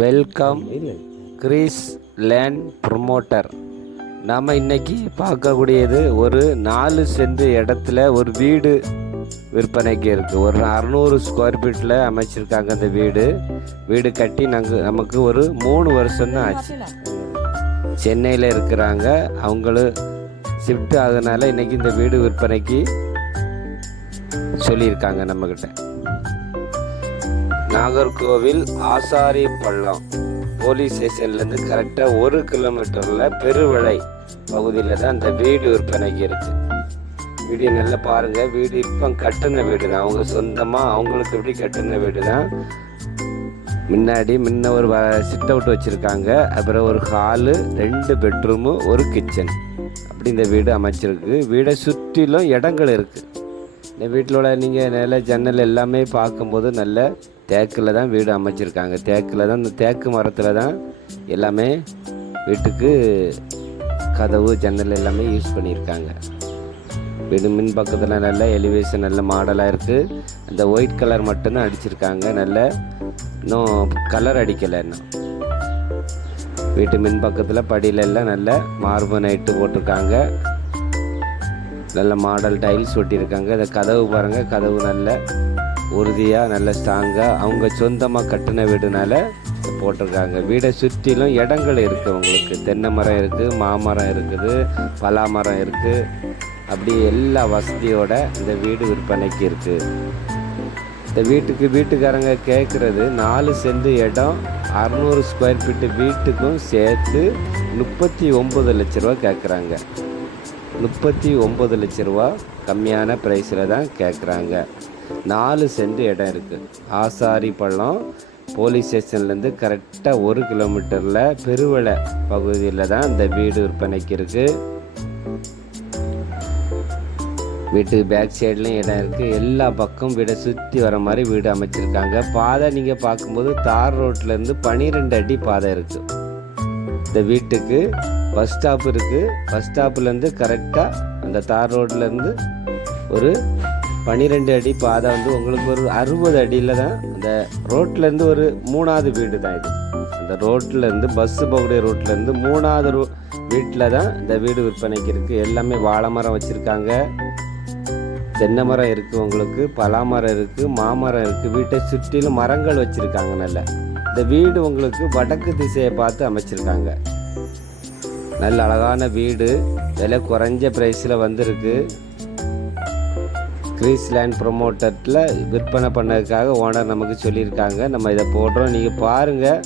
Welcome Greece land promoter நாம் இன்னைக்கு பார்க்கக்கூடியது ஒரு நாலு சென்ட் இடத்துல ஒரு வீடு விற்பனைக்கு இருக்குது ஒரு அறநூறு ஸ்கொயர் ஃபீட்டில் அமைச்சிருக்காங்க அந்த வீடு. வீடு கட்டி நாங்கள் நமக்கு ஒரு மூணு வருஷம்தான் ஆச்சு. சென்னையில் இருக்கிறாங்க. அவங்களும் ஷிஃப்ட் ஆகுனால இன்றைக்கி இந்த வீடு விற்பனைக்கு சொல்லியிருக்காங்க நம்மக்கிட்ட நாகர்கோவில் ஆசாரி பள்ளம் போலீஸ் ஸ்டேஷன்லேருந்து கரெக்டாக ஒரு கிலோமீட்டரில் பெருவிளை பகுதியில் தான் அந்த வீடு விற்பனைக்கு இருக்குது வீடியோ நல்லா பாருங்கள் வீடு இப்போ கட்டின வீடு தான். அவங்க சொந்தமாக அவங்களுக்கு எப்படி கட்டின வீடு தான்? முன்னாடி முன்ன ஒரு சிட் அவுட் வச்சுருக்காங்க. அப்புறம் ஒரு ஹாலு ரெண்டு பெட்ரூமு ஒரு கிச்சன் அப்படி இந்த வீடு அமைச்சிருக்கு. வீடை சுற்றிலும் இடங்கள் இருக்குது இந்த வீட்டிலோட நீங்கள் நில ஜன்னல் எல்லாமே பார்க்கும்போது நல்ல தேக்கில் தான் வீடு அமைச்சிருக்காங்க. தேக்கில் தான் இந்த தேக்கு மரத்தில் தான் எல்லாமே வீட்டுக்கு கதவு ஜன்னல் எல்லாமே யூஸ் பண்ணியிருக்காங்க. வீடு மின் பக்கத்தில் நல்ல எலிவேஷன் நல்ல மாடலாக இருக்குது அந்த ஒயிட் கலர் மட்டும்தான் அடிச்சிருக்காங்க. நல்ல இன்னும் கலர் அடிக்கலை இன்னும். வீட்டு மின் பக்கத்தில் படியில எல்லாம் நல்ல மார்பு நைட்டு போட்டிருக்காங்க. நல்ல மாடல் டைல்ஸ் ஒட்டியிருக்காங்க. இந்த கதவு பாருங்கள் கதவு நல்ல உறுதியாக நல்ல ஸ்ட்ராங்காக அவங்க சொந்தமாக கட்டின வீடுனால போட்டிருக்காங்க. வீடை சுற்றிலும் இடங்கள் இருக்குது உங்களுக்கு. தென்னை மரம் இருக்குது மாமரம் இருக்குது பலா மரம் இருக்குது அப்படி எல்லா வசதியோட இந்த வீடு விற்பனைக்கு இருக்குது இந்த வீட்டுக்கு வீட்டுக்காரங்க கேட்குறது நாலு சென்ட் இடம் அறநூறு ஸ்கொயர் ஃபீட்டு வீட்டுக்கும் சேர்த்து முப்பத்தி ஒம்பது லட்ச ரூபா கேட்குறாங்க முப்பத்தி ஒம்பது லட்ச ரூபா கம்மியான ப்ரைஸில் தான் கேட்குறாங்க நாலு சென்ட் இடம் இருக்குது ஆசாரி பள்ளம் போலீஸ் ஸ்டேஷன்லேருந்து கரெக்டாக ஒரு கிலோமீட்டரில் பெருவளை பகுதியில் தான் இந்த வீடு விற்பனைக்கு இருக்குது வீட்டுக்கு பேக் சைட்லேயும் இடம் இருக்குது எல்லா பக்கம் வீடை சுற்றி வர மாதிரி வீடு அமைச்சிருக்காங்க. பாதை நீங்கள் பார்க்கும்போது தார் ரோட்லேருந்து பன்னிரெண்டு அடி பாதை இருக்குது இந்த வீட்டுக்கு பஸ் ஸ்டாப் இருக்குது பஸ் ஸ்டாப்லேருந்து கரெக்டாக அந்த தார் ரோட்லேருந்து ஒரு பன்னிரெண்டு அடி பாதை வந்து உங்களுக்கு ஒரு அறுபது அடியில் தான் அந்த ரோட்லேருந்து ஒரு மூணாவது வீடு தான் இது. அந்த ரோட்லேருந்து பஸ்ஸு போகக்கூடிய ரோட்லேருந்து மூணாவது ரோ வீட்டில் தான் இந்த வீடு விற்பனைக்கு இருக்குது எல்லாமே வாழை மரம் வச்சுருக்காங்க. தென்னை மரம் இருக்குது உங்களுக்கு பலாமரம் இருக்குது மாமரம் இருக்குது வீட்டை சுற்றிலும் மரங்கள் வச்சுருக்காங்க நல்ல. இந்த வீடு உங்களுக்கு வடக்கு திசையை பார்த்து அமைச்சிருக்காங்க. நல்ல அழகான வீடு. விலை குறைஞ்ச ப்ரைஸில் வந்திருக்கு. கிரீஸ் லேண்ட் ப்ரொமோட்டரில் விற்பனை பண்ணதுக்காக ஓனர் நமக்கு சொல்லியிருக்காங்க. நம்ம இதை போடுறோம். நீங்கள் பாருங்கள்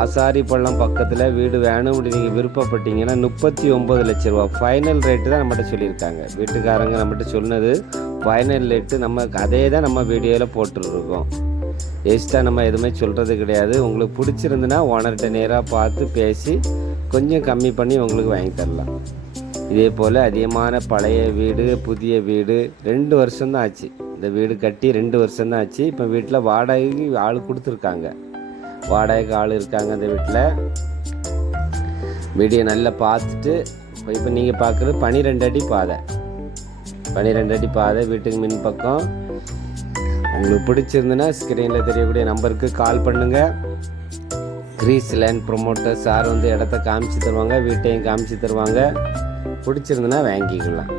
ஆசாரி பள்ளம் பக்கத்தில் வீடு வேணும் அப்படி நீங்கள் விருப்பப்பட்டீங்கன்னா முப்பத்தி ஒம்பது லட்ச ரூபா. ஃபைனல் ரேட்டு தான் நம்மகிட்ட சொல்லியிருக்காங்க. வீட்டுக்காரங்க நம்மகிட்ட சொன்னது ஃபைனல் ரேட்டு நம்ம அதே தான் நம்ம வீடியோவில் போட்டுருக்கோம். எக்ஸ்ட்ரா நம்ம எதுவுமே சொல்கிறது கிடையாது. உங்களுக்கு பிடிச்சிருந்துன்னா ஓனர்கிட்ட நேராக பார்த்து பேசி கொஞ்சம் கம்மி பண்ணி உங்களுக்கு வாங்கி தரலாம். இதே போல் அதிகமான பழைய வீடு புதிய வீடு ரெண்டு வருஷம்தான் ஆச்சு. இந்த வீடு கட்டி ரெண்டு வருஷம்தான் ஆச்சு. இப்போ வீட்டில் வாடகைக்கு ஆள் கொடுத்துருக்காங்க. வாடகைக்கு ஆள் இருக்காங்க அந்த வீட்டில் வீடியோ நல்லா பார்த்துட்டு இப்போ இப்போ நீங்கள் பார்க்குறது பனிரெண்டு அடி பாதை. பனிரெண்டு அடி பாதை வீட்டுக்கு மின் பக்கம். உங்களுக்கு பிடிச்சிருந்துன்னா ஸ்க்ரீனில் தெரியக்கூடிய நம்பருக்கு கால் பண்ணுங்கள் கிரீஸ் லேண்ட் ப்ரொமோட்டர் சார் வந்து இடத்த காமிச்சு தருவாங்க வீட்டையும் காமிச்சு தருவாங்க. பிடிச்சிருந்துன்னா வாங்கிக்கலாம்.